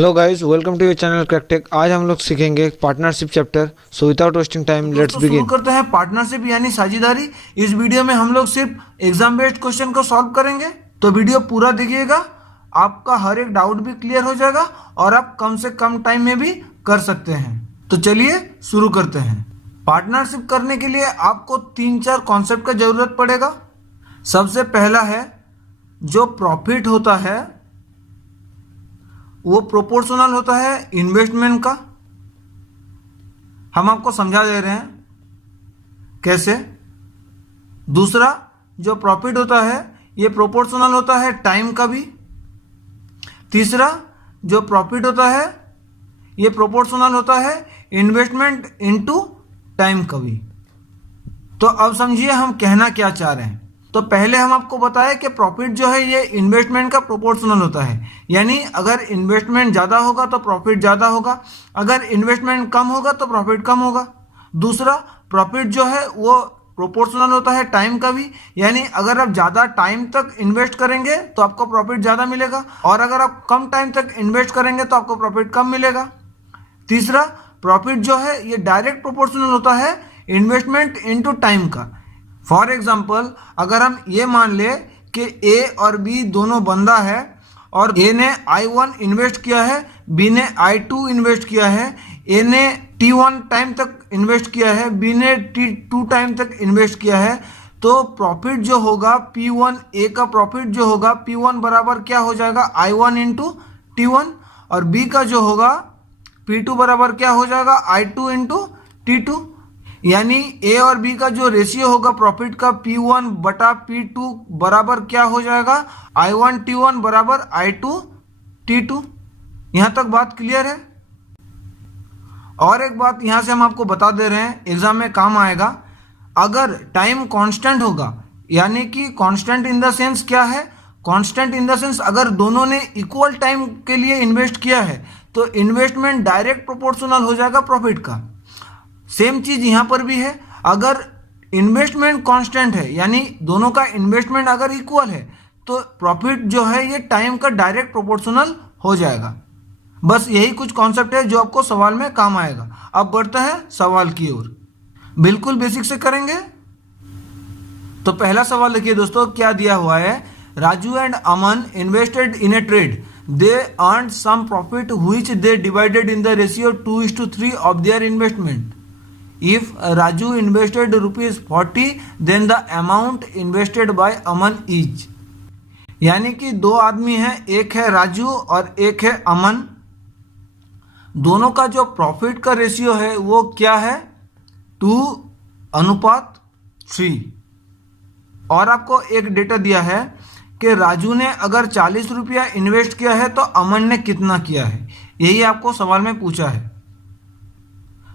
Hello guys, welcome to your channel CrackTech. आज हम लोग सीखेंगे partnership chapter. So without wasting time let's शुरू बिगिन। करते हैं पार्टनरशिप यानी साझेदारी। इस वीडियो में हम लोग सिर्फ एग्जाम बेस्ड क्वेश्चन को सॉल्व करेंगे, तो वीडियो पूरा देखिएगा। आपका हर एक डाउट भी क्लियर हो जाएगा और आप कम से कम टाइम में भी कर सकते हैं। तो चलिए शुरू करते हैं। पार्टनरशिप करने के लिए आपको 3-4 कॉन्सेप्ट का जरूरत पड़ेगा। सबसे पहला है, जो प्रॉफिट होता है वो प्रोपोर्शनल होता है इन्वेस्टमेंट का। हम आपको समझा दे रहे हैं कैसे। दूसरा, जो प्रॉफिट होता है ये प्रोपोर्शनल होता है टाइम का भी। तीसरा, जो प्रॉफिट होता है ये प्रोपोर्शनल होता है इन्वेस्टमेंट इनटू टाइम का भी। तो अब समझिए हम कहना क्या चाह रहे हैं। तो पहले हम आपको बताएं कि प्रॉफिट जो है ये इन्वेस्टमेंट का प्रोपोर्शनल होता है, यानी अगर इन्वेस्टमेंट ज़्यादा होगा तो प्रॉफिट ज़्यादा होगा, अगर इन्वेस्टमेंट कम होगा तो प्रॉफिट कम होगा। दूसरा, प्रॉफिट जो है वो प्रोपोर्शनल होता है टाइम का भी, यानी अगर आप ज़्यादा टाइम तक इन्वेस्ट करेंगे तो आपको प्रॉफिट ज़्यादा मिलेगा, और अगर आप कम टाइम तक इन्वेस्ट करेंगे तो आपको प्रॉफिट कम मिलेगा। तीसरा, प्रॉफिट जो है ये डायरेक्ट प्रोपोर्शनल होता है इन्वेस्टमेंट इनटू टाइम का। फॉर एग्जाम्पल, अगर हम ये मान ले कि ए और बी दोनों बंदा है और ए ने I1 इन्वेस्ट किया है, बी ने I2 इन्वेस्ट किया है, ए ने T1 टाइम तक इन्वेस्ट किया है, बी ने T2 टाइम तक इन्वेस्ट किया है, तो प्रॉफिट जो होगा P1, ए का प्रॉफिट जो होगा P1 बराबर क्या हो जाएगा I1 इंटू T1, और बी का जो होगा P2 बराबर क्या हो जाएगा I2 इंटू T2। यानी ए और बी का जो रेशियो होगा प्रॉफिट का P1 बटा P2 बराबर क्या हो जाएगा I1 T1 बराबर I2 T2। यहां तक बात क्लियर है। और एक बात यहां से हम आपको बता दे रहे हैं, एग्जाम में काम आएगा। अगर टाइम कांस्टेंट होगा, यानी कि कांस्टेंट इन द सेंस क्या है, कांस्टेंट इन द सेंस अगर दोनों ने इक्वल टाइम के लिए इन्वेस्ट किया है तो इन्वेस्टमेंट डायरेक्ट प्रोपोर्शनल हो जाएगा प्रॉफिट का। सेम चीज यहां पर भी है। अगर इन्वेस्टमेंट कांस्टेंट है, यानी दोनों का इन्वेस्टमेंट अगर इक्वल है, तो प्रॉफिट जो है ये टाइम का डायरेक्ट प्रोपोर्शनल हो जाएगा। बस यही कुछ कॉन्सेप्ट है जो आपको सवाल में काम आएगा। अब बढ़ते हैं सवाल की ओर, बिल्कुल बेसिक से करेंगे। तो पहला सवाल देखिए दोस्तों, क्या दिया हुआ है। Raju and Aman invested in a trade, they earn some profit which they divided in the ratio 2:3 of their investment. If Raju invested ₹40, then the amount invested by Aman is। यानी कि दो आदमी हैं, एक है राजू और एक है अमन। दोनों का जो प्रॉफिट का रेशियो है वो क्या है 2:3। और आपको एक डेटा दिया है कि राजू ने अगर 40 रुपया इन्वेस्ट किया है तो अमन ने कितना किया है, यही आपको सवाल में पूछा है।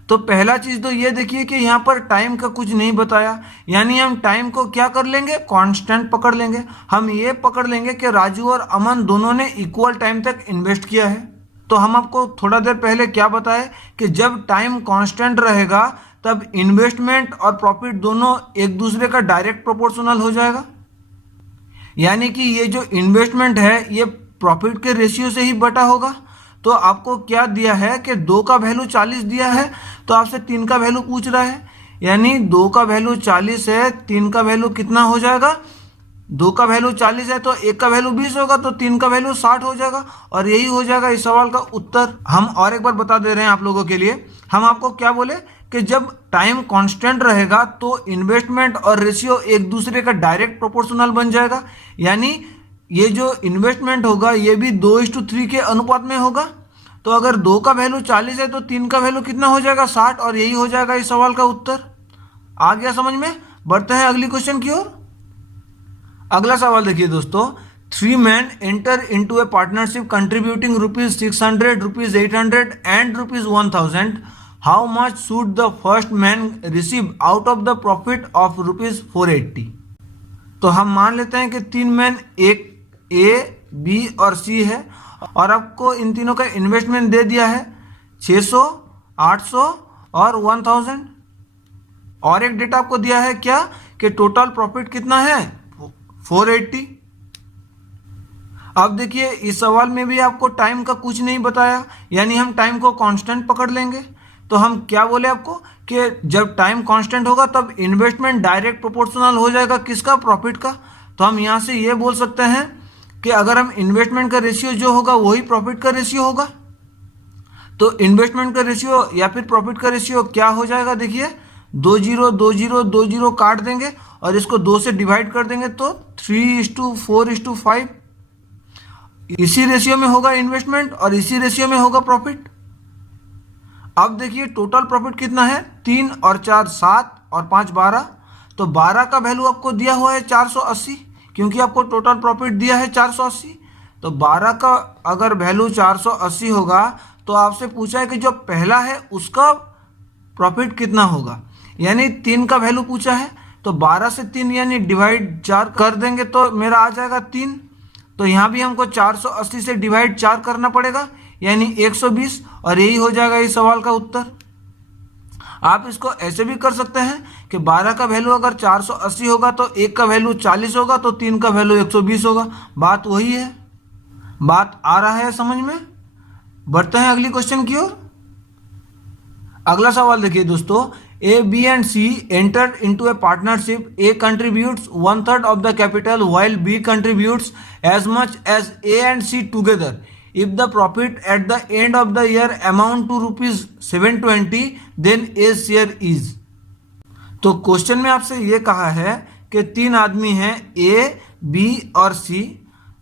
तो पहला चीज तो ये देखिए कि यहाँ पर टाइम का कुछ नहीं बताया, यानी हम टाइम को क्या कर लेंगे, कांस्टेंट पकड़ लेंगे। हम ये पकड़ लेंगे कि राजू और अमन दोनों ने इक्वल टाइम तक इन्वेस्ट किया है। तो हम आपको थोड़ा देर पहले क्या बताए कि जब टाइम कांस्टेंट रहेगा तब इन्वेस्टमेंट और प्रॉफिट दोनों एक दूसरे का डायरेक्ट प्रोपोर्शनल हो जाएगा। यानी कि ये जो इन्वेस्टमेंट है ये प्रॉफिट के रेशियो से ही बटा होगा। तो आपको क्या दिया है कि 2 का वैल्यू 40 दिया है, तो आपसे 3 का वैल्यू पूछ रहा है, यानी 2 का वैल्यू 40 है, 3 का वैल्यू कितना हो जाएगा। 2 का वैल्यू 40 है तो 1 का वैल्यू 20 होगा, तो 3 का वैल्यू 60 हो जाएगा, और यही हो जाएगा इस सवाल का उत्तर। हम और एक बार बता दे रहे हैं आप लोगों के लिए। हम आपको क्या बोले कि जब टाइम कांस्टेंट रहेगा तो इन्वेस्टमेंट और रेशियो एक दूसरे का डायरेक्ट प्रोपोर्शनल बन जाएगा, यानी ये जो इन्वेस्टमेंट होगा ये भी 2:3 के अनुपात में होगा। तो अगर 2 का वैल्यू 40 है तो 3 का वैल्यू कितना हो जाएगा 60, और यही हो जाएगा इस सवाल का उत्तर। आ गया समझ में। बढ़ते हैं अगली क्वेश्चन की ओर। अगला सवाल देखिए दोस्तों, 3 men enter into a partnership contributing ₹600, ₹800 and ₹1000. How much should the first man receive out of the profit of ₹480? तो हम मान लेते हैं कि 3 मैन, एक ए, बी और सी है, और आपको इन तीनों का इन्वेस्टमेंट दे दिया है 600, 800 और 1000। और एक डेटा आपको दिया है क्या कि टोटल प्रॉफिट कितना है 480। अब देखिए इस सवाल में भी आपको टाइम का कुछ नहीं बताया, यानी हम टाइम को कांस्टेंट पकड़ लेंगे। तो हम क्या बोले आपको कि जब टाइम कांस्टेंट होगा तब इन्वेस्टमेंट डायरेक्ट प्रोपोर्शनल हो जाएगा किसका, प्रॉफिट का। तो हम यहाँ से ये बोल सकते हैं कि अगर हम इन्वेस्टमेंट का रेशियो जो होगा वही प्रॉफिट का रेशियो होगा। तो इन्वेस्टमेंट का रेशियो या फिर प्रॉफिट का रेशियो क्या हो जाएगा, देखिए 2 0 2 0 2 0 काट देंगे और इसको 2 से डिवाइड कर देंगे तो 3:4:5 इसी रेशियो में होगा इन्वेस्टमेंट और इसी रेशियो में होगा प्रॉफिट। अब देखिए टोटल प्रॉफिट कितना है, 3 और 4 7 और 5 12। तो 12 का वैल्यू आपको दिया हुआ है 480, क्योंकि आपको टोटल प्रॉफिट दिया है 480। तो 12 का अगर वैल्यू 480 होगा तो आपसे पूछा है कि जो पहला है उसका प्रॉफिट कितना होगा, यानी 3 का वैल्यू पूछा है। तो 12 से 3 यानी डिवाइड 4 कर देंगे तो मेरा आ जाएगा 3। तो यहाँ भी हमको 480 से डिवाइड 4 करना पड़ेगा, यानी 120, और यही हो जाएगा इस सवाल का उत्तर। आप इसको ऐसे भी कर सकते हैं कि 12 का वैल्यू अगर 480 होगा तो 1 का वैल्यू 40 होगा तो 3 का वैल्यू 120 होगा। बात वही है। बात आ रहा है समझ में? बढ़ते हैं अगली क्वेश्चन की ओर। अगला सवाल देखिए दोस्तों, A, B and C entered into a partnership. A contributes 1/3 of the capital while B contributes as much as A and C together. If the profit at the end of the year amount to ₹720, then A's share is. तो question में आपसे ये कहा है कि 3 आदमी हैं A, B और C,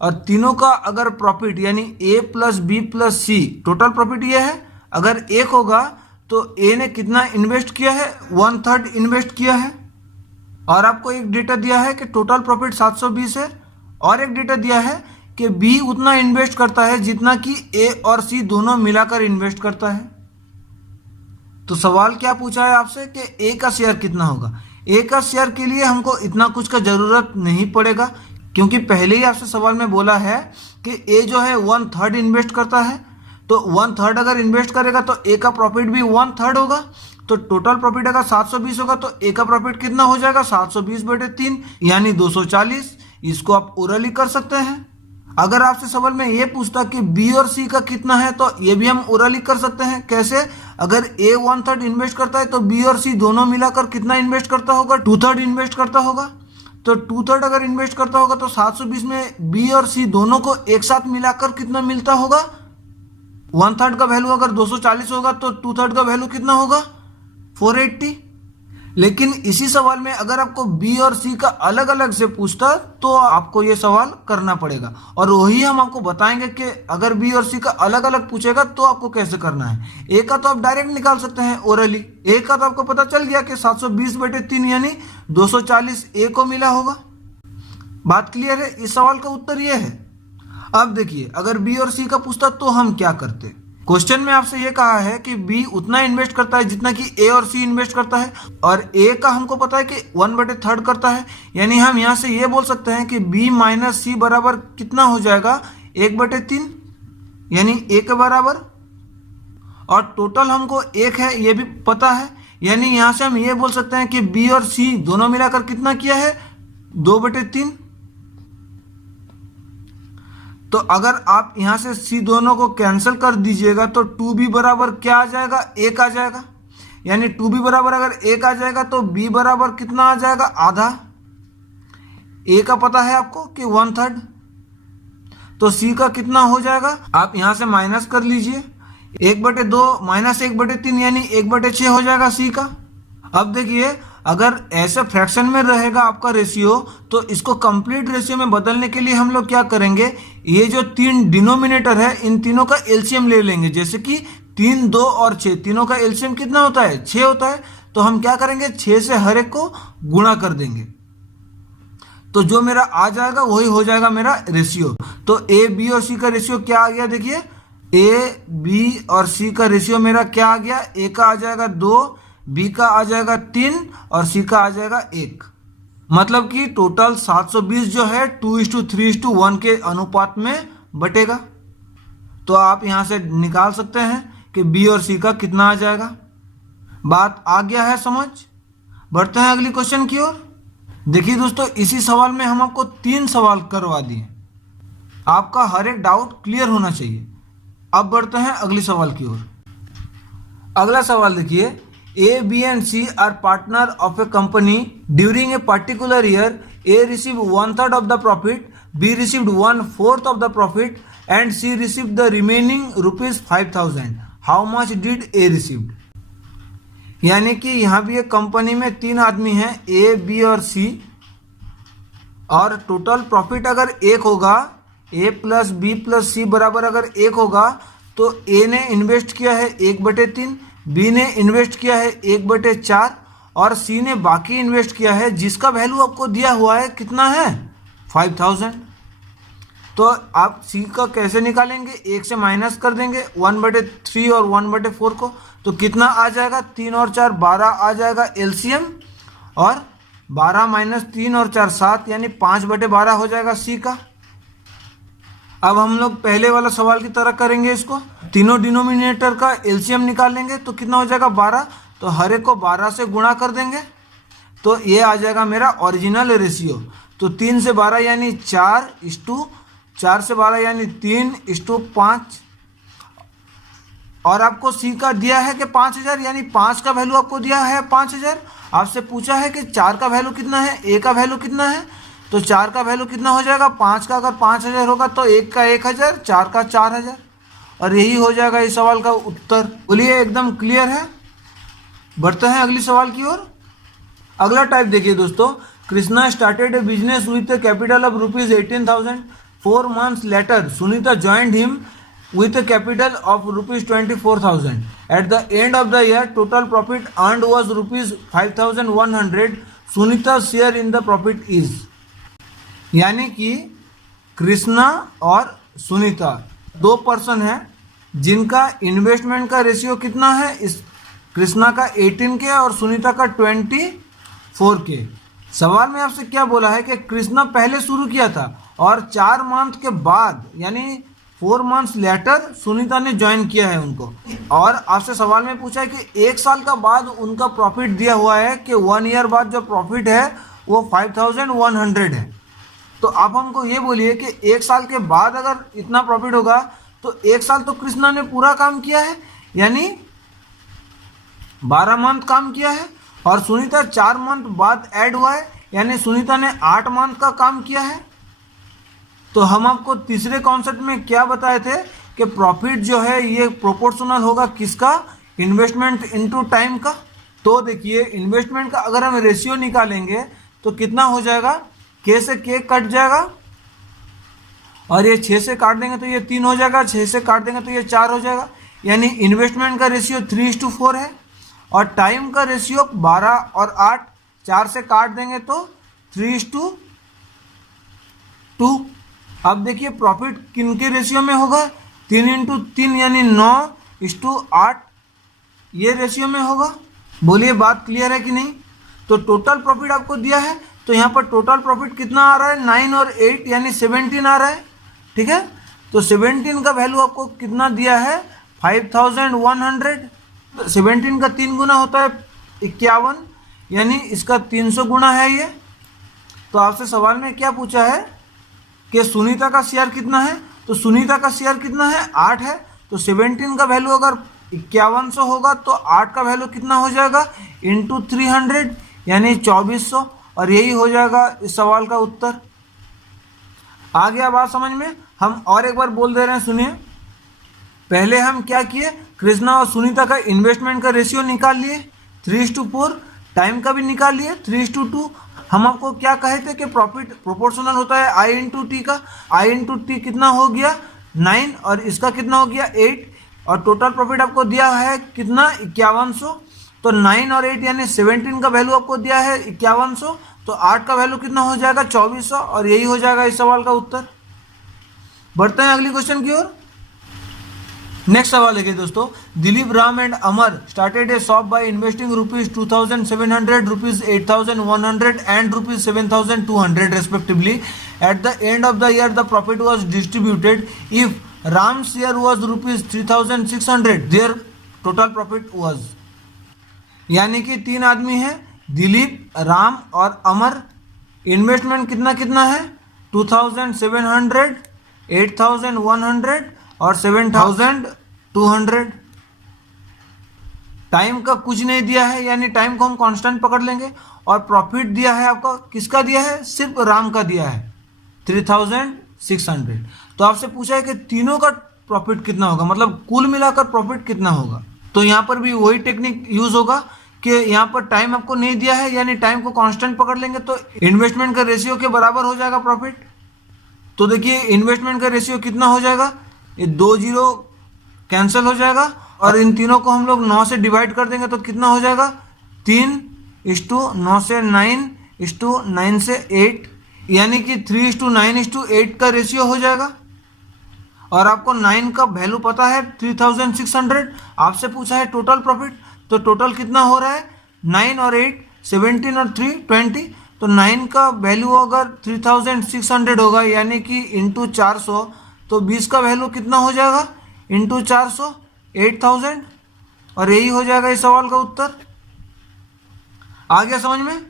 और तीनों का अगर प्रॉफिट यानी A plus B plus C total profit ये है, अगर 1 होगा तो A ने कितना इन्वेस्ट किया है, 1/3 इन्वेस्ट किया है। और आपको एक डेटा दिया है कि टोटल प्रॉफिट 720 है, और एक डेटा दिया है कि B उतना इन्वेस्ट करता है जितना कि A और C दोनों मिलाकर इन्वेस्ट करता है। तो सवाल क्या पूछा है आपसे कि A का शेयर कितना होगा। A का शेयर के लिए हमको इतना कुछ का जरूरत नहीं पड़ेगा, क्योंकि पहले ही आपसे सवाल में बोला है कि A जो है 1/3 इन्वेस्ट करता है। तो 1/3 अगर इन्वेस्ट करेगा तो A का प्रॉफिट भी 1/3 होगा। तो टोटल प्रॉफिट अगर 720 होगा तो A का प्रॉफिट कितना हो जाएगा, 720/3 यानी 240। इसको आप ओरली कर सकते हैं। अगर आपसे सवाल में ये पूछता कि B और C का कितना है तो ये भी हम ओरली कर सकते हैं। कैसे? अगर A 1/3 इन्वेस्ट करता है तो B और C दोनों मिलाकर कितना इन्वेस्ट करता होगा, 2/3 इन्वेस्ट करता होगा। तो 2/3 अगर इन्वेस्ट करता होगा तो 720 में B और C दोनों को एक साथ मिलाकर कितना मिलता होगा, 1/3 का वैल्यू अगर 240 होगा तो 2/3 का वैल्यू कितना होगा, 480। लेकिन इसी सवाल में अगर आपको B और C का अलग अलग से पूछता तो आपको ये सवाल करना पड़ेगा, और वही हम आपको बताएंगे कि अगर B और C का अलग अलग पूछेगा तो आपको कैसे करना है। A का तो आप डायरेक्ट निकाल सकते हैं ओरली। A का तो आपको पता चल गया कि 720/3 यानी 240 A को मिला होगा। बात क्लियर है? इस सवाल का उत्तर ये है। अब देखिए अगर B और C का पूछता तो हम क्या करते। क्वेश्चन में आपसे ये कहा है कि B उतना इन्वेस्ट करता है जितना कि A और C इन्वेस्ट करता है, और A का हमको पता है कि 1/3 करता है, यानी हम यहाँ से ये बोल सकते हैं कि B माइनस C बराबर कितना हो जाएगा, 1/3 यानी A के बराबर। और टोटल हमको 1 है ये भी पता है, यानी यहाँ से हम ये बोल सकते हैं कि B और C दोनों मिलाकर कितना किया है, 2/3। तो अगर आप यहाँ से C दोनों को कैंसिल कर दीजिएगा तो 2B बराबर क्या आ जाएगा, 1 आ जाएगा। यानी 2B बराबर अगर 1 आ जाएगा तो B बराबर कितना आ जाएगा, आधा। A का पता है आपको कि 1/3, तो C का कितना हो जाएगा, आप यहाँ से माइनस कर लीजिए, 1/2 माइनस 1/3 यानी 1/6 हो जाएगा C का। अब देखिए अगर ऐसे फ्रैक्शन में रहेगा आपका रेशियो तो इसको कंप्लीट रेशियो में बदलने के लिए हम लोग क्या करेंगे, ये जो 3 डिनोमिनेटर है इन तीनों का एलसीएम ले लेंगे। जैसे कि 3, 2 और 6, तीनों का एलसीएम कितना होता है, 6 होता है। तो हम क्या करेंगे, 6 से हर एक को गुणा कर देंगे, तो जो मेरा आ जाएगा वही हो जाएगा मेरा रेशियो। तो A, B और C का रेशियो क्या आ गया, देखिए A, B और C का रेशियो मेरा क्या आ गया, A का आ जाएगा 2, B का आ जाएगा 3 और C का आ जाएगा 1। मतलब कि टोटल 720 जो है 2:3:1 के अनुपात में बटेगा। तो आप यहां से निकाल सकते हैं कि B और C का कितना आ जाएगा। बात आ गया है समझ? बढ़ते हैं अगली क्वेश्चन की ओर। देखिए दोस्तों इसी सवाल में हम आपको 3 सवाल करवा दिए। आपका हर एक डाउट क्लियर होना चाहिए। अब बढ़ते हैं अगले सवाल की ओर। अगला सवाल देखिए, A, B and C are partner of a company during a particular year. A receive 1/3 of the profit, B received 1/4 of the profit and C received the remaining ₹5,000। How much did A received? यानी कि यहाँ भी एक company में 3 आदमी हैं, ए, B और सी, और टोटल प्रॉफिट अगर 1 होगा, ए प्लस बी प्लस सी बराबर अगर 1 होगा, तो ए ने इन्वेस्ट किया है 1/3, बी ने इन्वेस्ट किया है 1/4 और सी ने बाकी इन्वेस्ट किया है, जिसका वैल्यू आपको दिया हुआ है कितना है? 5,000। तो आप सी का कैसे निकालेंगे? 1 से माइनस कर देंगे 1/3 और 1/4 को, तो कितना आ जाएगा? 3 और 4 12 आ जाएगा एलसीएम, और 12 माइनस 3 और 4 7, यानी 5/12 हो जाएगा सी का। अब हम लोग पहले वाला सवाल की तरह करेंगे इसको, तीनों डिनोमिनेटर का एलसीएम निकालेंगे तो कितना हो जाएगा? 12। तो हर एक को 12 से गुणा कर देंगे, तो ये आ जाएगा मेरा ओरिजिनल रेशियो। तो 3 से 12 यानी 4 से 12 यानी 3:5, और आपको सी का दिया है कि 5,000, यानी 5 का वैल्यू आपको दिया है 5,000। आपसे पूछा है कि 4 का वैल्यू कितना है, ए का वैल्यू कितना है, तो 4 का वैल्यू कितना हो जाएगा? 5 का अगर 5,000 होगा तो 1 का 1,000, 4 का 4,000, और यही हो जाएगा इस सवाल का उत्तर। बोलिए एकदम क्लियर है? बढ़ते हैं अगली सवाल की ओर। अगला टाइप देखिए दोस्तों, Krishna started A business with A capital of ₹18,000। 4 months later, Sunita joined him with a capital of ₹24,000. At the end of the year, total profit earned was ₹5,100. Sunita's share in the profit is। यानी कि कृष्णा और Sunita 2 person हैं जिनका investment का ratio कितना है? इस कृष्णा का 18 के और सुनीता का 24 के। सवाल में आपसे क्या बोला है कि कृष्णा पहले शुरू किया था और 4 मंथ के बाद यानी 4 months लेटर सुनीता ने ज्वाइन किया है उनको, और आपसे सवाल में पूछा है कि 1 साल का बाद उनका प्रॉफिट दिया हुआ है कि 1 ईयर बाद जो प्रॉफिट है वो 5,100 है। तो आप हमको ये बोलिए कि 1 साल के बाद अगर इतना प्रॉफिट होगा तो 1 साल तो कृष्णा ने पूरा काम किया है, यानी 12 मंथ काम किया है, और सुनीता 4 मंथ बाद ऐड हुआ है, यानी सुनीता ने 8 मंथ का काम किया है। तो हम आपको तीसरे कॉन्सेप्ट में क्या बताए थे कि प्रॉफिट जो है ये प्रोपोर्शनल होगा किसका? इन्वेस्टमेंट इनटू टाइम का। तो देखिए इन्वेस्टमेंट का अगर हम रेशियो निकालेंगे तो कितना हो जाएगा? के से के कट जाएगा, और ये 6 से काट देंगे तो ये 3 हो जाएगा, 6 से काट देंगे तो ये 4 हो जाएगा, यानी इन्वेस्टमेंट का रेशियो 3:4 है, और टाइम का रेशियो 12 और 8, 4 से काट देंगे तो 3:2। अब देखिए प्रॉफिट किन के रेशियो में होगा? 3:3 यानी 9:8 ये रेशियो में होगा। बोलिए बात क्लियर है कि नहीं? तो टोटल प्रॉफिट आपको दिया है, तो यहाँ पर टोटल प्रॉफिट कितना आ रहा है? 9 और 8 यानी 17 आ रहा है, ठीक है। तो 17 का वैल्यू आपको कितना दिया है? 5,100। 17 का 3 गुना होता है 51, यानी इसका 300 गुना है ये। तो आपसे सवाल में क्या पूछा है कि सुनीता का शेयर कितना है? तो सुनीता का शेयर कितना है? 8 है। तो 17 का वैल्यू अगर 5100 होगा तो 8 का वैल्यू कितना हो जाएगा? इंटू 300 यानी 2400, और यही हो जाएगा इस सवाल का उत्तर। आ गया बात समझ में? हम और एक बार बोल दे रहे हैं, सुनिए। पहले हम क्या किए? कृष्णा और सुनीता का इन्वेस्टमेंट का रेशियो निकाल लिए 3:4, टाइम का भी निकाल लिए 3:2। हम आपको क्या कहे थे कि प्रॉफिट प्रोपोर्शनल होता है आई इंटू टी का। आई इंटू टी कितना हो गया? 9, और इसका कितना हो गया? 8, और टोटल प्रॉफिट आपको दिया है कितना? 5100। तो 9 और 8 यानी 17 का वैल्यू आपको दिया है 5100, तो 8 का वैल्यू कितना हो जाएगा? 2400, और यही हो जाएगा इस सवाल का उत्तर। बढ़ते हैं अगली क्वेश्चन की ओर। नेक्स्ट सवाल है दोस्तों, Dilip, Ram and Amar started A shop by investing ₹2,700, ₹8,100 and ₹7,200 respectively. At the end of the year, the profit was distributed. If Ram's share was ₹3,600, their total profit was। यानी कि 3 आदमी हैं, दिलीप, राम और अमर। इन्वेस्टमेंट कितना कितना है? 2,700 8,100 और 7,200। टाइम का कुछ नहीं दिया है, यानी टाइम को हम कांस्टेंट पकड़ लेंगे। और प्रॉफिट दिया है आपका, किसका दिया है? सिर्फ राम का दिया है 3,600। तो आपसे पूछा है कि तीनों का प्रॉफिट कितना होगा, मतलब कुल मिलाकर प्रॉफिट कितना होगा। तो यहाँ पर भी वही टेक्निक यूज होगा कि यहाँ पर टाइम आपको नहीं दिया है, यानी टाइम को कांस्टेंट पकड़ लेंगे तो इन्वेस्टमेंट का रेशियो के बराबर हो जाएगा प्रॉफिट। तो देखिए इन्वेस्टमेंट का रेशियो कितना हो जाएगा, ये 2 जीरो कैंसिल हो जाएगा और इन तीनों को हम लोग 9 से डिवाइड कर देंगे तो कितना हो जाएगा, 3:9 से 9:9 से 8, यानी कि 3:9:8 का रेशियो हो जाएगा। और आपको 9 का वैल्यू पता है 3,600। आपसे पूछा है टोटल प्रॉफिट, तो टोटल कितना हो रहा है, 9 और 8 17 और 3 20। तो 9 का वैल्यू अगर 3,600 होगा यानी कि इंटू 400, तो 20 का वैल्यू कितना हो जाएगा, इंटू 400 8,000। और यही हो जाएगा इस सवाल का उत्तर। आ गया समझ में?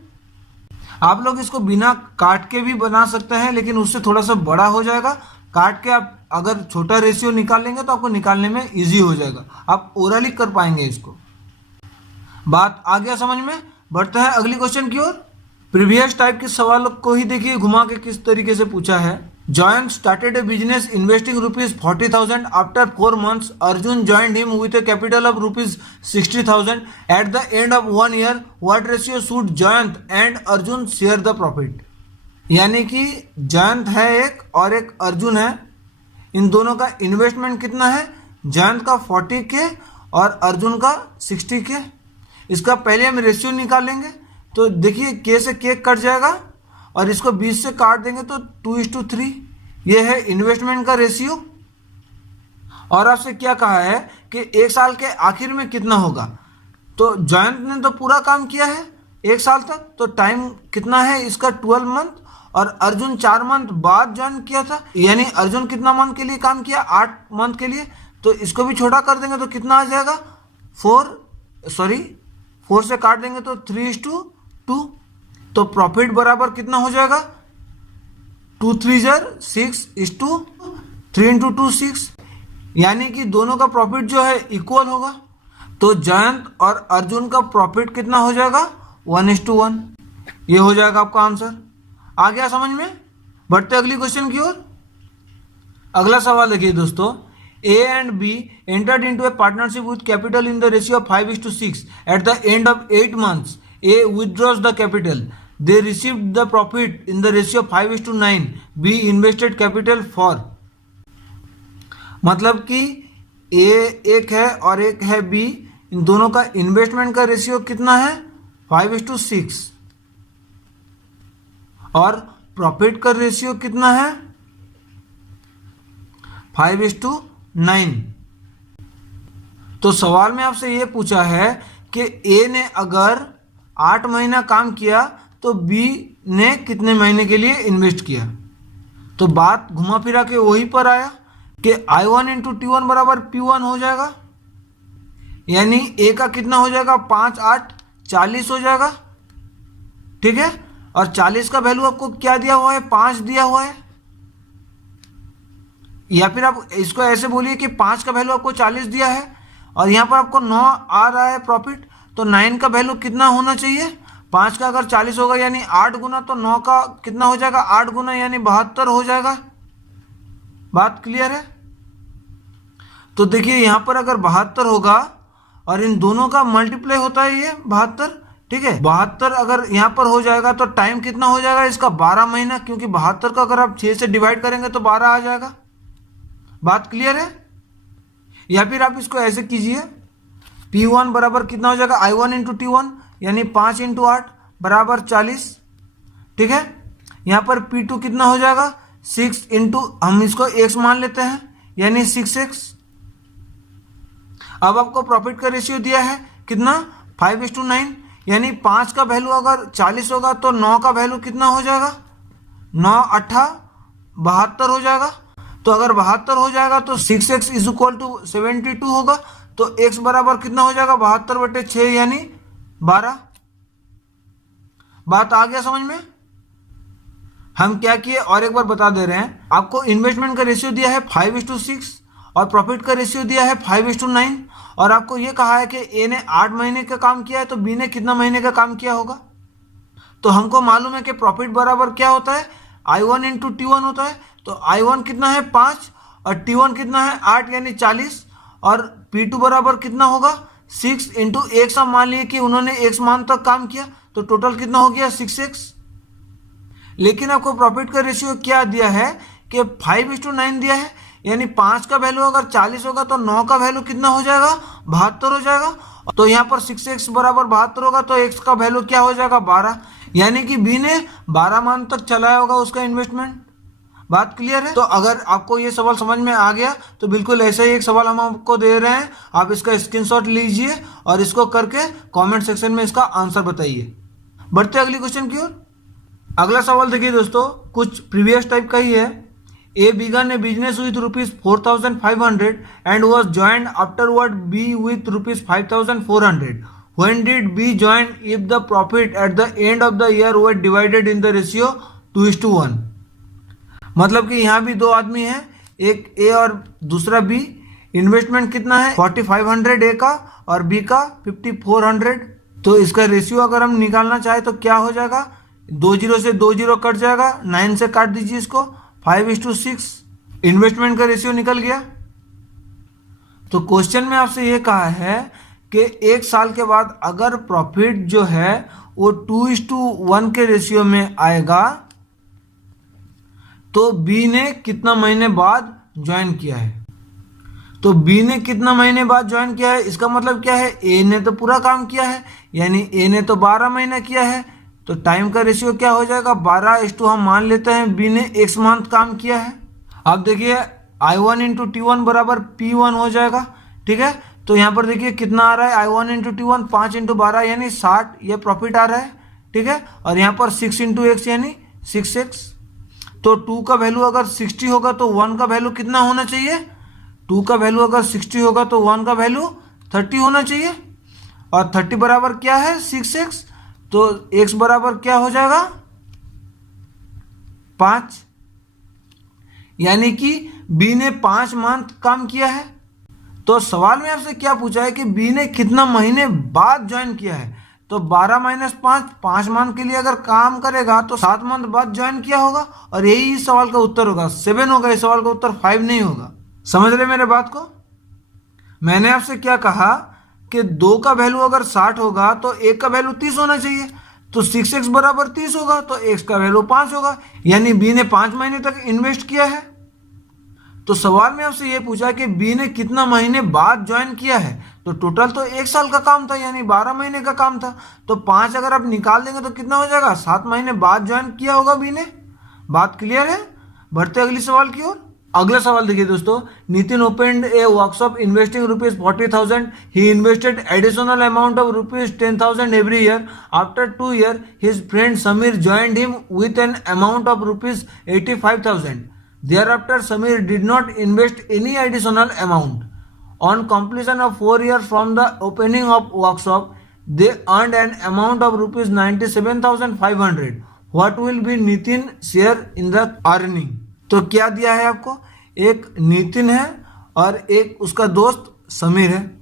आप लोग इसको बिना काट के भी बना सकते हैं, लेकिन उससे थोड़ा सा बड़ा हो जाएगा। काट के आप अगर छोटा रेशियो निकाल लेंगे तो आपको निकालने में इजी हो जाएगा, आप ओरली कर पाएंगे इसको। बात आ गया समझ में? बढ़ते हैं अगली क्वेश्चन की ओर। प्रीवियस टाइप के सवालों को ही देखिए घुमा के किस तरीके से पूछा है। Joint started A business investing ₹40,000 after 4 months. Arjun joined him with a capital of ₹60,000. At the end of 1 year, what ratio should Jayant and Arjun share the profit? यानी कि जयंत है एक और एक अर्जुन है, इन दोनों का इन्वेस्टमेंट कितना है, जयंत का 40K और अर्जुन का 60K। इसका पहले हम रेशियो निकालेंगे, तो देखिए K से K कट जाएगा और इसको 20 से काट देंगे तो 2:3। ये है इन्वेस्टमेंट का रेशियो। और आपसे क्या कहा है कि एक साल के आखिर में कितना होगा। तो जयंत ने तो पूरा काम किया है 1 साल तक, तो टाइम कितना है इसका 12 मंथ। और अर्जुन 4 मंथ बाद ज्वाइन किया था, यानी अर्जुन कितना मंथ के लिए काम किया, 8 मंथ के लिए। तो इसको भी छोटा कर देंगे तो कितना आ जाएगा, 4 से काट देंगे तो 3:2। तो प्रॉफिट बराबर कितना हो जाएगा, 2 3 6 3 × 2 6, यानी कि दोनों का प्रॉफिट जो है इक्वल होगा। तो जयंत और अर्जुन का प्रॉफिट कितना हो जाएगा, 1:1। ये हो जाएगा आपका आंसर। आ गया समझ में? बढ़ते अगली क्वेश्चन की ओर। अगला सवाल देखिए दोस्तों, A and B entered into a partnership with capital in the ratio of 5:6. At the end of 8 months, A withdraws the capital. They received the profit in the ratio of 5:9. B invested capital for. मतलब कि A एक है और एक है B, इन दोनों का investment का रेशियो कितना है, 5:6। और प्रॉफिट का रेशियो कितना है, 5:9। तो सवाल में आपसे ये पूछा है कि ए ने अगर 8 महीना काम किया तो बी ने कितने महीने के लिए इन्वेस्ट किया। तो बात घुमा फिरा के वही पर आया कि I1 × T1 बराबर P1 हो जाएगा, यानी ए का कितना हो जाएगा, 5 8 40 हो जाएगा। ठीक है, और 40 का वैल्यू आपको क्या दिया हुआ है, 5 दिया हुआ है। या फिर आप इसको ऐसे बोलिए कि 5 का वैल्यू आपको 40 दिया है और यहाँ पर आपको 9 आ रहा है प्रॉफिट, तो 9 का वैल्यू कितना होना चाहिए, 5 का अगर 40 होगा यानी 8 गुना, तो 9 का कितना हो जाएगा, 8 गुना यानी 72 हो जाएगा। बात क्लियर है? तो देखिए यहाँ पर अगर 72 होगा और इन दोनों का मल्टीप्लाई होता है ये 72, ठीक है, 72 अगर यहाँ पर हो जाएगा तो टाइम कितना हो जाएगा इसका, 12 महीना, क्योंकि 72 का अगर आप 6 से डिवाइड करेंगे तो 12 आ जाएगा। बात क्लियर है? या फिर आप इसको ऐसे कीजिए, P1 बराबर कितना हो जाएगा, I1 × T1 यानी 5 × 8 बराबर 40। ठीक है, यहाँ पर P2 कितना हो जाएगा, 6 × हम इसको x मान लेते हैं यानी 6x। अब आपको प्रॉफिट का रेशियो दिया है कितना, 5:9, यानी 5 का वैल्यू अगर 40 होगा तो 9 का वैल्यू कितना हो जाएगा, 9 8 72 हो जाएगा। तो अगर 72 हो जाएगा तो 6x = 72 होगा, तो x बराबर कितना हो जाएगा, 72/6 यानी 12। बात आ गया समझ में? हम क्या किए और एक बार बता दे रहे हैं, आपको इन्वेस्टमेंट का रेशियो दिया है 5:6 और प्रॉफिट का रेशियो दिया है 5:9 और आपको ये कहा है कि ए ने 8 महीने का काम किया है तो बी ने कितना महीने का काम किया होगा। तो हमको मालूम है कि प्रॉफिट बराबर क्या होता है, I1 इंटू T1 होता है। तो I1 कितना है 5 और T1 कितना है 8 यानी 40 और P2 बराबर कितना होगा 6 इंटू एक्स। आप मान लिए कि उन्होंने एक्स मान तक काम किया तो टोटल कितना हो गया 6x। लेकिन आपको प्रॉफिट का रेशियो क्या दिया है कि 5:9 दिया है, यानी 5 का वैल्यू अगर 40 होगा तो 9 का वैल्यू कितना हो जाएगा 72 हो जाएगा। तो यहाँ पर 6x बराबर 72 होगा तो x का वैल्यू क्या हो जाएगा 12, यानी कि बी ने 12 मान तक चलाया होगा उसका इन्वेस्टमेंट। बात क्लियर है। तो अगर आपको ये सवाल समझ में आ गया तो बिल्कुल ऐसा ही एक सवाल हम आपको दे रहे हैं, आप इसका स्क्रीनशॉट लीजिए और इसको करके कमेंट सेक्शन में इसका आंसर बताइए। बढ़ते अगली क्वेश्चन की ओर। अगला सवाल देखिए दोस्तों, कुछ प्रीवियस टाइप का ही है। ए began a business with rupees 4,500 and was joined afterward B with rupees 5,400. When did B join if the profit at the end of the year were divided in the ratio 2:1? मतलब कि यहाँ भी दो आदमी हैं, एक ए और दूसरा बी। इन्वेस्टमेंट कितना है 4,500 ए का और बी का 5,400। तो इसका रेशियो अगर हम निकालना चाहे तो क्या हो जाएगा, 2 0 से 2 0 कट जाएगा, 9 से काट दीजिए इसको, 5:6 इन्वेस्टमेंट का रेशियो निकल गया। तो क्वेश्चन में आपसे ये कहा है कि एक साल के बाद अगर प्रॉफिट जो है वो 2:1 के रेशियो में आएगा तो बी ने कितना महीने बाद ज्वाइन किया है। तो बी ने कितना महीने बाद ज्वाइन किया है, इसका मतलब क्या है, ए ने तो पूरा काम किया है, यानी ए ने तो 12 महीना किया है। तो टाइम का रेशियो क्या हो जाएगा 12:, हम मान लेते हैं बी ने x मंथ काम किया है। अब देखिए I1 इंटू T1 बराबर P1 हो जाएगा। ठीक है, तो यहाँ पर देखिए कितना आ रहा है, I1 इंटू T1 5 इंटू 12 यानी 60 ये प्रॉफिट आ रहा है। ठीक है, और यहाँ पर 6 इंटू एक्स यानी 6x। तो 2 का वैल्यू अगर 60 होगा तो 1 का वैल्यू कितना होना चाहिए, 2 का वैल्यू अगर 60 होगा तो 1 का वैल्यू 30 होना चाहिए। और 30 बराबर क्या है 6x, तो x बराबर क्या हो जाएगा 5, यानी कि b ने 5 मंथ काम किया है। तो सवाल में आपसे क्या पूछा है कि b ने कितना महीने बाद ज्वाइन किया है। तो 12 - 5 5 मंथ के लिए अगर काम करेगा तो 7 मंथ बाद ज्वाइन किया होगा और यही इस सवाल का उत्तर होगा 7 होगा। इस सवाल का उत्तर 5 नहीं होगा। समझ रहे मेरे बात को। मैंने आपसे क्या कहा कि 2 का वैल्यू अगर 60 होगा तो 1 का वैल्यू 30 होना चाहिए। तो 6x बराबर 30 होगा तो x का वैल्यू 5 होगा, यानी b ने 5 महीने तक इन्वेस्ट किया है। तो सवाल में आपसे ये पूछा कि b ने कितना महीने बाद ज्वाइन किया है। तो टोटल तो 1 साल का काम था, यानी 12 महीने का काम था। तो 5 अगर आप निकाल देंगे तो कितना हो जाएगा 7 महीने बाद ज्वाइन किया होगा b ने। बात क्लियर है। बढ़ते अगली सवाल की ओर। अगला सवाल देखिए दोस्तों, Nitin opened A workshop investing ₹40,000. He invested additional amount of ₹10,000 every year. After 2 years, his friend Samir joined him with an amount of ₹85,000. Thereafter, Samir did not invest any additional amount. On completion of 4 years from the opening of workshop, they earned an amount of ₹97,500. What will be Nitin share in the earning? तो क्या दिया है आपको, एक नितिन है और एक उसका दोस्त समीर है।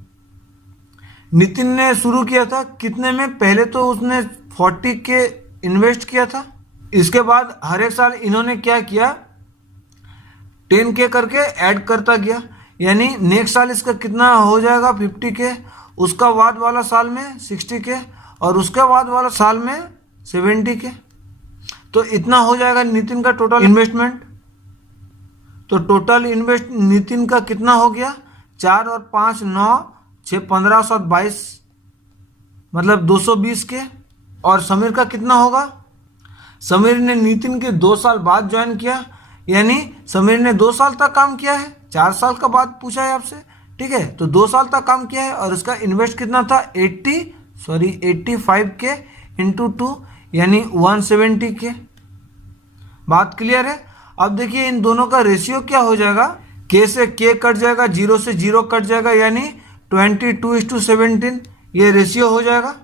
नितिन ने शुरू किया था कितने में, पहले तो उसने 40K इन्वेस्ट किया था। इसके बाद हर एक साल इन्होंने क्या किया 10K करके ऐड करता गया, यानी नेक्स्ट साल इसका कितना हो जाएगा 50K, उसका बाद वाला साल में 60K और उसके बाद वाला साल में 70K। तो इतना हो जाएगा नितिन का टोटल इन्वेस्टमेंट। तो टोटल इन्वेस्ट नितिन का कितना हो गया 4 और 5 9 6 15 7 22 मतलब 220K। और समीर का कितना होगा, समीर ने नितिन के 2 साल बाद ज्वाइन किया, यानी समीर ने 2 साल तक काम किया है। 4 साल का बाद पूछा है आपसे, ठीक है। तो 2 साल तक काम किया है और उसका इन्वेस्ट कितना था 85K इंटू 2 यानी 170K। बात क्लियर है। अब देखिए इन दोनों का रेशियो क्या हो जाएगा, K से K कट जाएगा, 0 से 0 कट जाएगा, यानी 22:17 ये रेशियो हो जाएगा।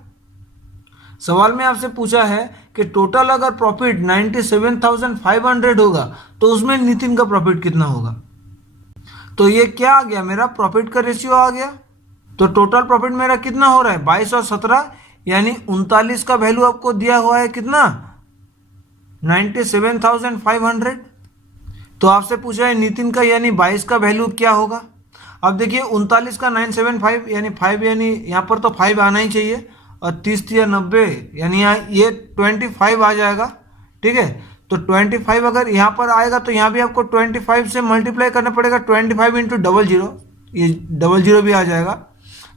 सवाल में आपसे पूछा है कि टोटल अगर प्रॉफिट 97,500 होगा तो उसमें नितिन का प्रॉफिट कितना होगा। तो ये क्या आ गया, मेरा प्रॉफिट का रेशियो आ गया। तो टोटल प्रॉफिट मेरा कितना हो रहा है 22 और 17 यानी 39 का वैल्यू आपको दिया हुआ है कितना 97,500। तो आपसे पूछा है नितिन का यानी 22 का वैल्यू क्या होगा। अब देखिए 39 का 975 यानी 5 यानी यहाँ पर तो 5 आना ही चाहिए और 30 या 90 यानी यहाँ ये 25 आ जाएगा। ठीक है, तो 25 अगर यहाँ पर आएगा तो यहाँ भी आपको 25 से मल्टीप्लाई करना पड़ेगा 25 इंटू 00, ये 00 भी आ जाएगा।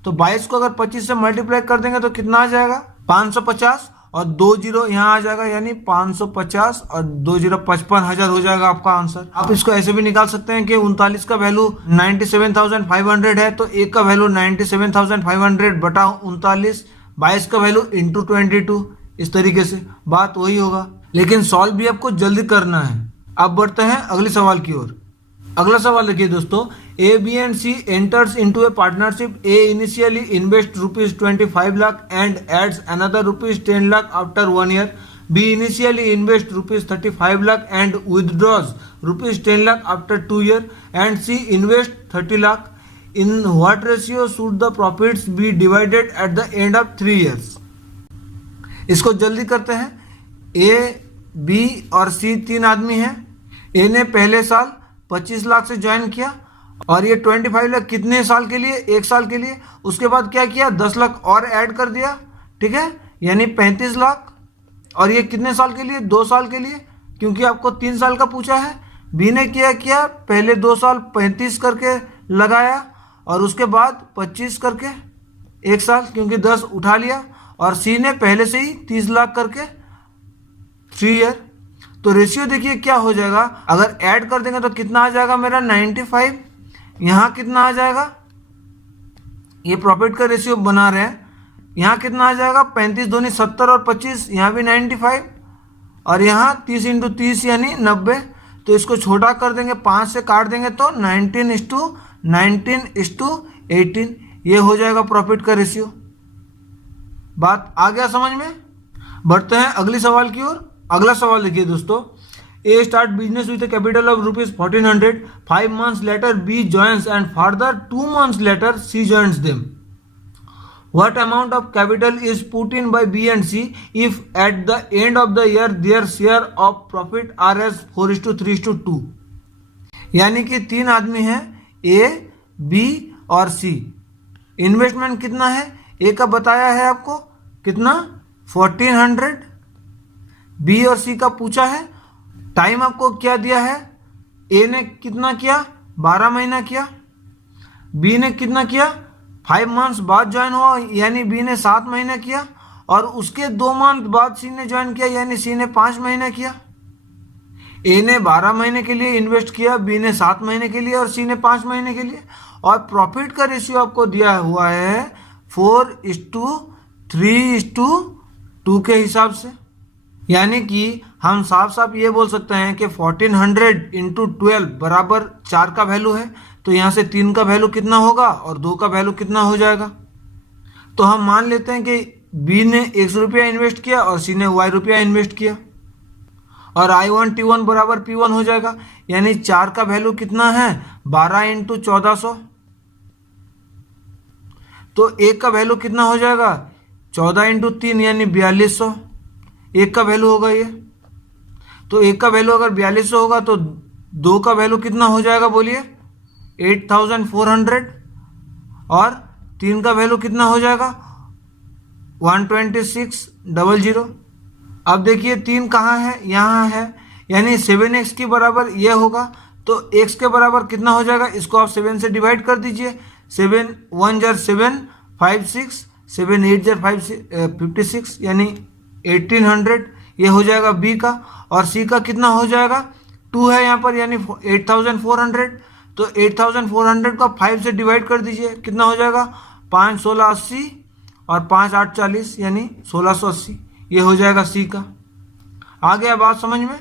तो 22 को अगर 25 से मल्टीप्लाई कर देंगे तो कितना आ जाएगा 550 और 20 यहाँ आ जाएगा यानी 550 और 20 55,000 हो जाएगा आपका आंसर। आप इसको ऐसे भी निकाल सकते हैं कि 39 का वैल्यू 97,500 है तो एक का वैल्यू 97,500 बटा 39, 22 का वैल्यू इंटू 22, इस तरीके से बात वही होगा। लेकिन सॉल्व भी आपको जल्दी करना है। अब बढ़ते हैं अगले सवाल की ओर। अगला सवाल देखिए दोस्तों, A B and C enters into a partnership. A initially invest ₹25 lakh and adds another ₹10 lakh after 1 year. B initially invest ₹35 lakh and withdraws ₹10 lakh after 2 years. And C invest 30 lakh. In what ratio should the profits be divided at the end of 3 years? इसको जल्दी करते हैं। ए, B और सी तीन आदमी हैं। ए ने पहले साल 25 लाख से ज्वाइन किया और ये 25 लाख कितने साल के लिए, 1 साल के लिए। उसके बाद क्या किया 10 लाख और ऐड कर दिया। ठीक है, यानी 35 लाख और ये कितने साल के लिए 2 साल के लिए, क्योंकि आपको 3 साल का पूछा है। बी ने किया पहले 2 साल 35 करके लगाया और उसके बाद 25 करके 1 साल, क्योंकि 10 उठा लिया। और सी ने पहले से ही 30 लाख करके 3 ईयर। तो रेशियो देखिए क्या हो जाएगा, अगर ऐड कर देंगे तो कितना आ जाएगा मेरा 95। यहाँ कितना आ जाएगा, ये प्रॉफिट का रेशियो बना रहे हैं। यहाँ कितना आ जाएगा 35 दूनी 70 और 25, यहाँ भी 95 और यहाँ 30 इंटू 30 यानी 90। तो इसको छोटा कर देंगे, 5 से काट देंगे तो 19:18 ये हो जाएगा प्रॉफिट का रेशियो। बात आ गया समझ में। बढ़ते हैं अगली सवाल की ओर। अगला सवाल देखिए दोस्तों, A start business with a capital of ₹1400। 5 months later B joins and further 2 months later C joins them. What amount of capital is put in by B and C if at the end of the year their share of profit are as 4:3:2? यानी कि 3 आदमी हैं, ए, B और सी। Investment कितना है, ए का बताया है आपको कितना 1400, बी और सी का पूछा है। टाइम आपको क्या दिया है, ए ने कितना किया 12 महीना किया, बी ने कितना किया 5 months बाद ज्वाइन हुआ यानी बी ने 7 महीने किया और उसके 2 मंथ बाद सी ने ज्वाइन किया यानी सी ने 5 महीने किया। ए ने 12 महीने के लिए इन्वेस्ट किया, बी ने 7 महीने के लिए और सी ने 5 महीने के लिए। और प्रॉफिट का रेशियो आपको दिया हुआ है 4:3:2 के हिसाब से। यानी कि हम साफ साफ ये बोल सकते हैं कि 1400 इंटू 12 बराबर 4 का वैल्यू है। तो यहाँ से 3 का वैल्यू कितना होगा और 2 का वैल्यू कितना हो जाएगा। तो हम मान लेते हैं कि बी ने ₹100 इन्वेस्ट किया और सी ने ₹Y इन्वेस्ट किया और I1 T1 बराबर P1 हो जाएगा। यानी 4 का वैल्यू कितना है 12 इंटू 1400। तो 1 का वैल्यू कितना हो जाएगा 14 इंटू 3 यानी 4200 1 का वैल्यू होगा ये। तो 1 का वैल्यू अगर 4200 होगा तो 2 का वैल्यू कितना हो जाएगा बोलिए 8400 और 3 का वैल्यू कितना हो जाएगा 12600। अब देखिए 3 कहाँ है, यहाँ है, यानी 7x के बराबर ये होगा। तो x के बराबर कितना हो जाएगा, इसको आप 7 से डिवाइड कर दीजिए। 7 1 जार 7 5 6 7 8 जार 56 यानी 1800 ये हो जाएगा बी का। और सी का कितना हो जाएगा 2 है यहाँ पर यानी 8400। तो 8400 को 5 से डिवाइड कर दीजिए, कितना हो जाएगा 5 16 80 और 5 8 40 यानी 1680 ये हो जाएगा सी का। आ गया बात समझ में।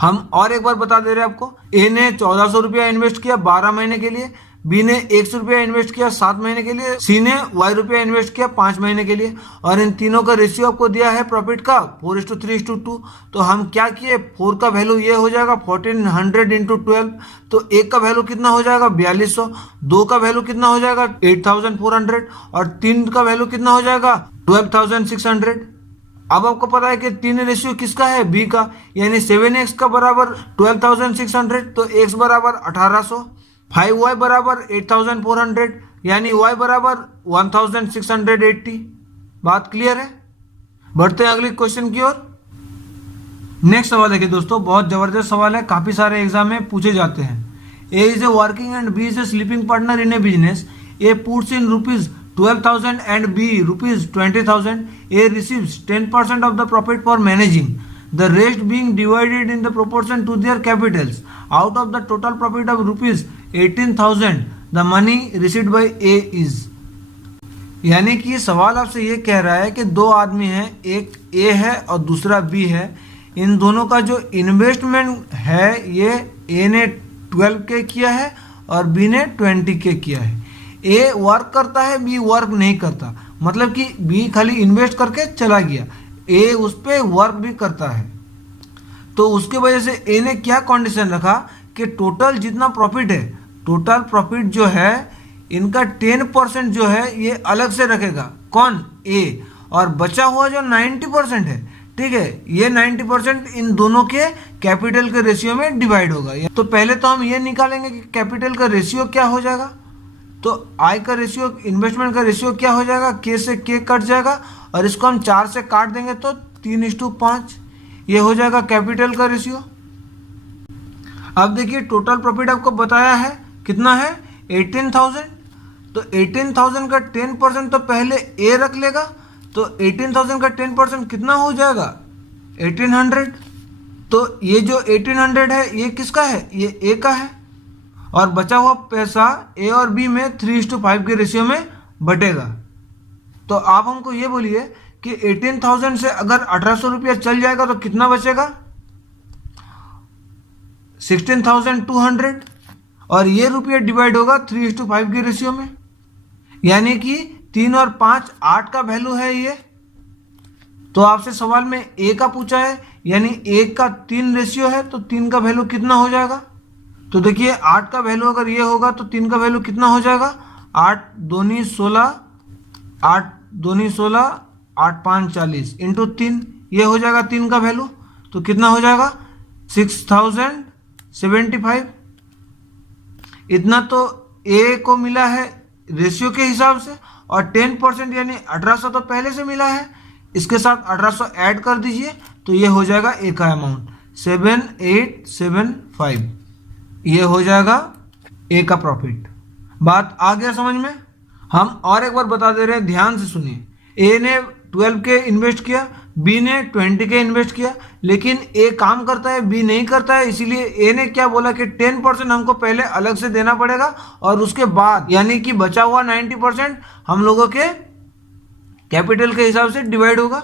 हम और एक बार बता दे रहे हैं आपको, ए ने ₹1400 इन्वेस्ट किया 12 महीने के लिए, बी ने ₹100 इन्वेस्ट किया 7 महीने के लिए, सी ने ₹Y इन्वेस्ट किया 5 महीने के लिए, और इन तीनों का रेशियो आपको दिया है प्रॉफिट का 4:3:2। तो हम क्या किए, 4 का वैल्यू ये हो जाएगा 1400 इंटू 12, तो एक का वैल्यू कितना हो जाएगा 4200, 2 का वैल्यू कितना हो जाएगा 8400, और 3 का वैल्यू कितना हो जाएगा 12600। अब आपको पता है कि 3 रेशियो किसका है, बी का, यानी 7x का बराबर 12600, तो x बराबर 1800, 5y बराबर 8400, यानी y बराबर 1680। बात क्लियर है। बढ़ते हैं अगले क्वेश्चन की ओर। नेक्स्ट सवाल देखिए दोस्तों, बहुत जबरदस्त सवाल है, काफी सारे एग्जाम में पूछे जाते हैं। A is a working and B is a sleeping partner in a business. A puts in ₹12,000 and B ₹20,000. A receives 10% of the profit for managing, the rest being divided in the proportion to their capitals. Out of the total profit of ₹18,000, the money received by A is. यानी कि सवाल आपसे ये कह रहा है कि दो आदमी हैं, एक A है और दूसरा B है। इन दोनों का जो इन्वेस्टमेंट है ये A ने 12K किया है और B ने 20K किया है। ए वर्क करता है, बी वर्क नहीं करता, मतलब कि बी खाली इन्वेस्ट करके चला गया, ए उस पर वर्क भी करता है। तो उसके वजह से ए ने क्या कंडीशन रखा कि टोटल जितना प्रॉफिट है, टोटल प्रॉफिट जो है इनका 10% जो है ये अलग से रखेगा, कौन, ए, और बचा हुआ जो 90% है, ठीक है, ये 90% इन दोनों के कैपिटल के रेशियो में डिवाइड होगा। तो पहले तो हम ये निकालेंगे कि कैपिटल का रेशियो क्या हो जाएगा। तो आई का रेशियो, इन्वेस्टमेंट का रेशियो क्या हो जाएगा, के से के कट जाएगा, और इसको हम 4 से काट देंगे तो 3:5, ये हो जाएगा कैपिटल का रेशियो। अब देखिए टोटल प्रॉफिट आपको बताया है कितना है 18,000, तो 18,000 का 10% तो पहले ए रख लेगा, तो 18,000 का 10% कितना हो जाएगा 1800। तो ये जो 1800 है ये किसका है, ये ए का है, और बचा हुआ पैसा ए और बी में 3:5 के रेशियो में बटेगा। तो आप हमको ये बोलिए कि 18,000 से अगर 1800 रुपया चल जाएगा तो कितना बचेगा 16,200, और ये रुपया डिवाइड होगा 3:5 के रेशियो में, यानी कि 3 और 5 8 का वैल्यू है ये। तो आपसे सवाल में ए का पूछा है, यानी ए का 3 रेशियो है, तो 3 का वैल्यू कितना हो जाएगा। तो देखिए 8 का वैल्यू अगर ये होगा तो 3 का वैल्यू कितना हो जाएगा 8 दूनी 16, 8 दूनी 16, 8 5 40 इंटू 3, ये हो जाएगा 3 का वैल्यू, तो कितना हो जाएगा 6075। इतना तो ए को मिला है रेशियो के हिसाब से, और 10% यानी 1800 तो पहले से मिला है, इसके साथ 1800 ऐड कर दीजिए तो ये हो जाएगा ए का अमाउंट 7875, ये हो जाएगा ए का प्रॉफिट। बात आ गया समझ में। हम और एक बार बता दे रहे हैं, ध्यान से सुनिए। ए ने 12K इन्वेस्ट किया, बी ने 20K इन्वेस्ट किया, लेकिन ए काम करता है बी नहीं करता है, इसीलिए ए ने क्या बोला कि 10% हमको पहले अलग से देना पड़ेगा, और उसके बाद यानी कि बचा हुआ 90% हम लोगों के कैपिटल के हिसाब से डिवाइड होगा,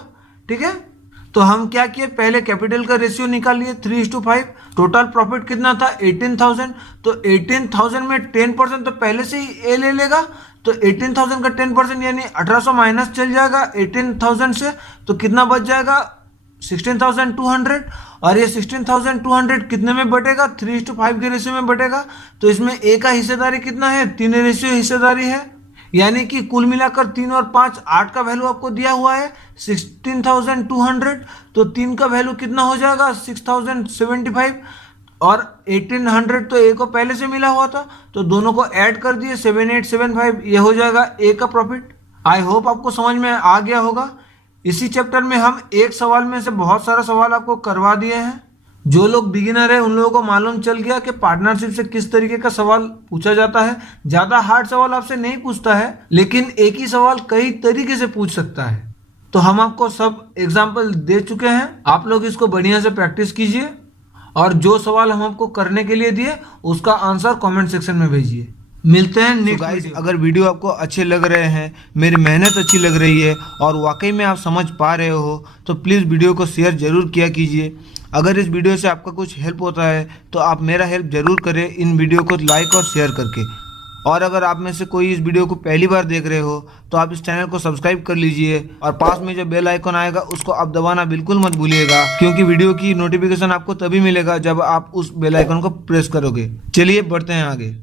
ठीक है। तो हम क्या किए, पहले कैपिटल का रेशियो निकाल लिए 3:5। टोटल प्रॉफिट कितना था 18,000, तो 18,000 में 10% तो पहले से ही ए ले लेगा, तो 18,000 का 10% यानी 1800 माइनस चल जाएगा 18,000 से, तो कितना बच जाएगा 16,200, और ये 16,200 कितने में बटेगा 3:5 के रेशियो में बटेगा। तो इसमें ए का हिस्सेदारी कितना है 3 रेशियो हिस्सेदारी है, यानी कि कुल मिलाकर 3 और 5 8 का वैल्यू आपको दिया हुआ है 16,200, तो 3 का वैल्यू कितना हो जाएगा 6,075, और 1,800 तो ए को पहले से मिला हुआ था, तो दोनों को ऐड कर दिए 7875, ये हो जाएगा ए का प्रॉफिट। आई होप आपको समझ में आ गया होगा। इसी चैप्टर में हम एक सवाल में से बहुत सारा सवाल आपको करवा दिए हैं। जो लोग बिगिनर है उन लोगों को मालूम चल गया कि पार्टनरशिप से किस तरीके का सवाल पूछा जाता है। ज़्यादा हार्ड सवाल आपसे नहीं पूछता है, लेकिन एक ही सवाल कई तरीके से पूछ सकता है। तो हम आपको सब एग्जाम्पल दे चुके हैं, आप लोग इसको बढ़िया से प्रैक्टिस कीजिए, और जो सवाल हम आपको करने के लिए दिए उसका आंसर कमेंट सेक्शन में भेजिए। मिलते हैं नेक्स्ट वीडियो। अगर वीडियो आपको अच्छे लग रहे हैं, मेरी मेहनत अच्छी लग रही है और वाकई में आप समझ पा रहे हो, तो प्लीज़ वीडियो को शेयर ज़रूर किया कीजिए। अगर इस वीडियो से आपका कुछ हेल्प होता है तो आप मेरा हेल्प ज़रूर करें इन वीडियो को लाइक और शेयर करके। और अगर आप में से कोई इस वीडियो को पहली बार देख रहे हो तो आप इस चैनल को सब्सक्राइब कर लीजिए और पास में जो बेल आइकन आएगा उसको आप दबाना बिल्कुल मत भूलिएगा, क्योंकि वीडियो की नोटिफिकेशन आपको तभी मिलेगा जब आप उस बेल आइकन को प्रेस करोगे। चलिए बढ़ते हैं आगे।